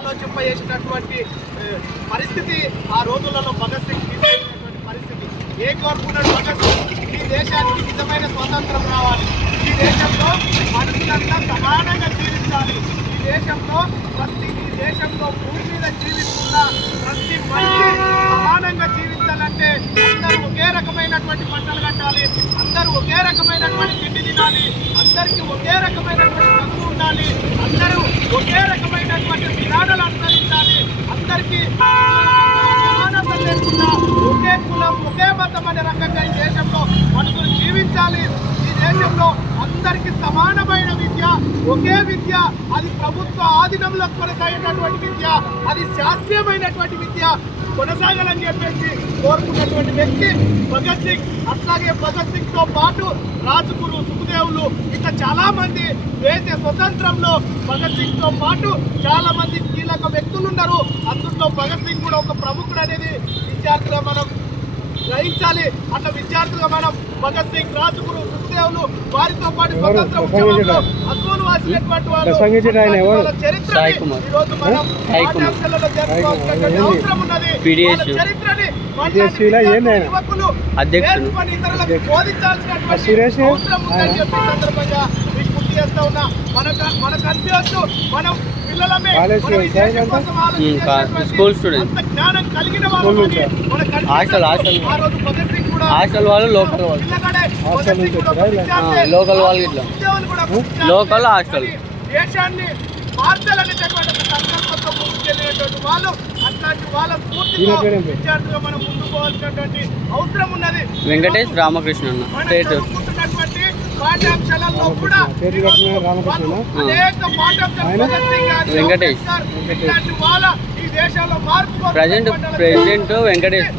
ఆలోచింపజేసినటువంటి పరిస్థితి ఆ రోజులలో భగత్ సింగ్ తీసుకున్నటువంటి పరిస్థితి. ఏం కోరుకున్నాడు భగత్ సింగ్? ఈ దేశానికి నిజమైన స్వాతంత్రం రావాలి, ఈ దేశంలో మనుషులంతా సమానంగా జీవించాలి, ఈ దేశంలో భూమి మీద జీవిస్తున్న ప్రతి మనిషి సమానంగా జీవించాలంటే అందరూ ఒకే రకమైనటువంటి పంటలు కట్టాలి, అందరూ ఒకే రకమైనటువంటి తిండి తినాలి, అందరికీ ఒకే రకమైనటువంటి చదువు ఉండాలి, అందరూ ఒకే రకమైనటువంటి విధానాలు అనుసరించాలి, అందరికీ సమానత లేకుండా ఒకే కులం ఒకే మతం అనే రకంగా ఈ దేశంలో మనుషులు జీవించాలి. ఈ దేశంలో అందరికీ సమానమైన విద్య, ఒకే విద్య, అది ప్రభుత్వ ఆధీనంలో కొనసాగేటటువంటి విద్య, అది శాస్త్రీయమైనటువంటి విద్య కొనసాగాలని చెప్పేసి కోరుకున్నటువంటి వ్యక్తి భగత్ సింగ్. అట్లాగే భగత్ సింగ్ తో పాటు రాజ్గురు, సుఖదేవులు ఇంకా చాలా మంది దేశ స్వతంత్రంలో భగత్ సింగ్ తో పాటు చాలా మంది కీలక వ్యక్తులు ఉన్నారు. అందులో భగత్ సింగ్ కూడా ఒక ప్రముఖుడు అనేది విద్యార్థులుగా మనం గ్రహించాలి. అట్లా విద్యార్థులుగా మనం భగత్ సింగ్, రాజ్గురు, సుఖదేవులు వారితో పాటు స్వతంత్ర ఉద్యమంలో అసూలు వాసినటువంటి వాళ్ళు చరిత్రని ఈరోజు మనం పాఠ్యాంశాలలో జరుపుకోవాల్సినటువంటి అవసరం ఉన్నది. చరిత్రని యువకులు నేర్చుకొని ఇతరులకు బోధించాల్సినటువంటి అవసరం ఉందని చెప్పి సందర్భంగా మీకు గుర్తు చేస్తా ఉన్నా. మనకు అనిపించవచ్చు మనం పిల్లలమే స్కూల్ స్టూడెంట్స్, జ్ఞానం కలిగిన వాళ్ళు, హాస్టల్ వాళ్ళు, లోకల్ వాళ్ళు, లోకల్ వాళ్ళు ఇట్లా లోకల్ హాస్టల్ దేశాన్ని మార్చాలనేటటువంటి సంకల్పంతో ముందుకెళ్ళేటువంటి వాళ్ళు, అట్లాంటి వాళ్ళ పూర్తిగా విద్యార్థులుగా మనం ముందుకోవాల్సినటువంటి అవసరం ఉన్నది. వెంకటేష్ రామకృష్ణ స్టేట్ పాఠ్యాంశాలలో కూడా అనేక పాఠ్యాంశాలు వెంకటేష్ ఇట్లాంటి వాళ్ళ ఈ దేశంలో మార్పు ప్రెసిడెంట్ వెంకటేష్,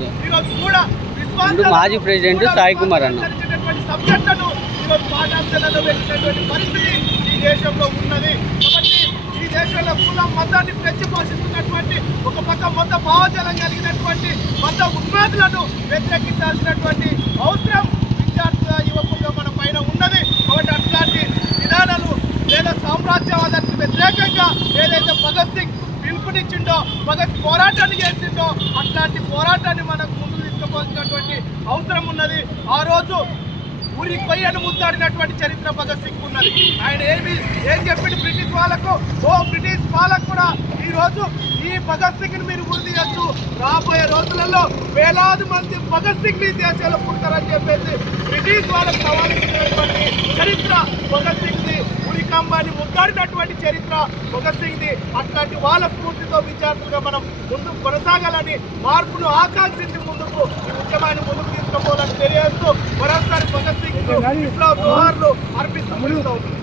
మాజీ ప్రెసిడెంట్ సాయి కుమార్ అన్న సబ్జెక్టులను ఈరోజు పాఠ్యాంశాలలో పెట్టినటువంటి పరిస్థితి ఈ దేశంలో ఉన్నది. కాబట్టి ఈ దేశంలో కులం మతాన్ని పెంచి పోషిస్తున్నటువంటి ఒక పక్క మత భావజాలం కలిగినటువంటి మత ఉన్మాదులను వ్యతిరేకించాల్సినటువంటి అవసరం విద్యార్థుల యువకులుగా మన పైన ఉన్నది. కాబట్టి అట్లాంటి విధానాలు లేదా సామ్రాజ్యవాదానికి వ్యతిరేకంగా ఏదైతే భగత్ సింగ్ పిలుపునిచ్చిండో, భగత్ పోరాటాన్ని చేసిండో అట్లాంటి పోరాటాన్ని మనకు ముందు తీసుకోవాల్సినటువంటి అవసరం ఉన్నది. ఆ రోజు ఊరి కొయ్యను ముద్దాడినటువంటి చరిత్ర భగత్ సింగ్ ఉన్నది. ఆయన ఏం చెప్పింది బ్రిటిష్ వాళ్ళకు? బ్రిటిష్ వాళ్ళకు కూడా ఈరోజు ఈ భగత్ సింగ్ ని మీరు గుర్తు చేయొచ్చు, రాబోయే రోజులలో వేలాది మంది భగత్ సింగ్ ని దేశంలో పుడతారని చెప్పేసి బ్రిటిష్ వాళ్ళకు సవాలించినటువంటి చరిత్ర భగత్ సింగ్ ది. ఉరికంబాన్ని ముద్దాడినటువంటి చరిత్ర భగత్ సింగ్ ది. అట్లాంటి వాళ్ళ స్ఫూర్తితో విద్యార్థులుగా మనం ముందుకు కొనసాగాలని, మార్పును ఆకాంక్షించి ముందుకు ఈ ఉద్యమాన్ని ముందుకు తీసుకుపోవాలని తెలియజేస్తూ మరోసారి భగత్ సింగ్ విప్లవ జోహార్లు అర్పిస్తూ